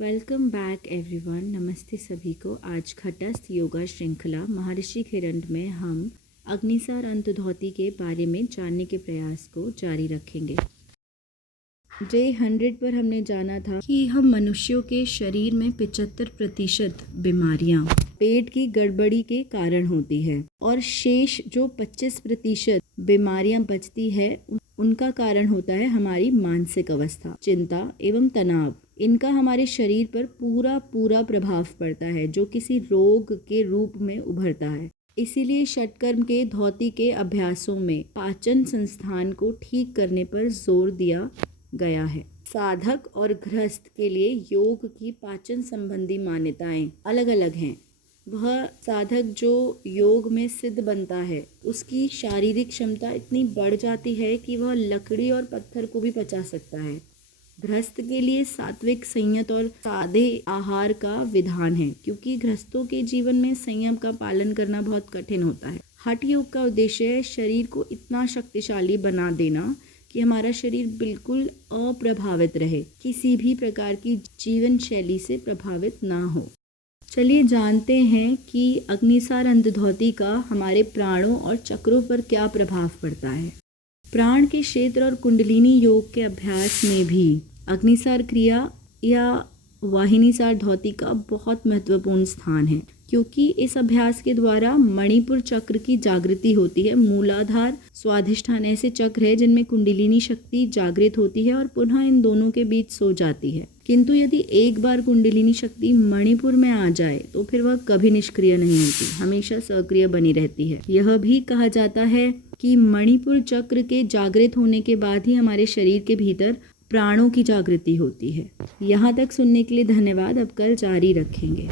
Welcome back everyone. नमस्ते सभी को। आज घटस्थ योगा श्रृंखला महर्षि हिरण्य में हम अग्निसार अंतर्ध्वति के बारे में जानने के प्रयास को जारी रखेंगे। डे 100 पर हमने जाना था कि हम मनुष्यों के शरीर में 75% बीमारियां पेट की गड़बड़ी के कारण होती है और शेष जो 25% बीमारियां बचती है उनका कारण होता है हमारी मानसिक अवस्था, चिंता एवं तनाव। इनका हमारे शरीर पर पूरा प्रभाव पड़ता है जो किसी रोग के रूप में उभरता है। इसीलिए षटकर्म के धौति के अभ्यासों में पाचन संस्थान को ठीक करने पर जोर दिया गया है। साधक और गृहस्थ के लिए योग की पाचन संबंधी मान्यताएं अलग अलग हैं। वह साधक जो योग में सिद्ध बनता है उसकी शारीरिक क्षमता इतनी बढ़ जाती है कि वह लकड़ी और पत्थर को भी पचा सकता है। गृहस्थ के लिए सात्विक, संयत और सादे आहार का विधान है क्योंकि गृहस्थों के जीवन में संयम का पालन करना बहुत कठिन होता है। हठ योग का उद्देश्य है शरीर को इतना शक्तिशाली बना देना कि हमारा शरीर बिल्कुल अप्रभावित रहे, किसी भी प्रकार की जीवन शैली से प्रभावित ना हो। चलिए जानते हैं कि अग्निसार अंतर्ध्वति का हमारे प्राणों और चक्रों पर क्या प्रभाव पड़ता है। प्राण के क्षेत्र और कुंडलिनी योग के अभ्यास में भी अग्निसार क्रिया या वाहिनीसार धौति का बहुत महत्वपूर्ण स्थान है क्योंकि इस अभ्यास के द्वारा मणिपुर चक्र की जागृति होती है। मूलाधार, स्वाधिष्ठान ऐसे चक्र है जिनमें कुंडलिनी शक्ति जागृत होती है और पुनः इन दोनों के बीच सो जाती है। किंतु यदि एक बार कुंडलिनी शक्ति मणिपुर में आ जाए तो फिर वह कभी निष्क्रिय नहीं होती, हमेशा सक्रिय बनी रहती है। यह भी कहा जाता है कि मणिपुर चक्र के जागृत होने के बाद ही हमारे शरीर के भीतर प्राणों की जागृति होती है। यहाँ तक सुनने के लिए धन्यवाद। अब कल जारी रखेंगे।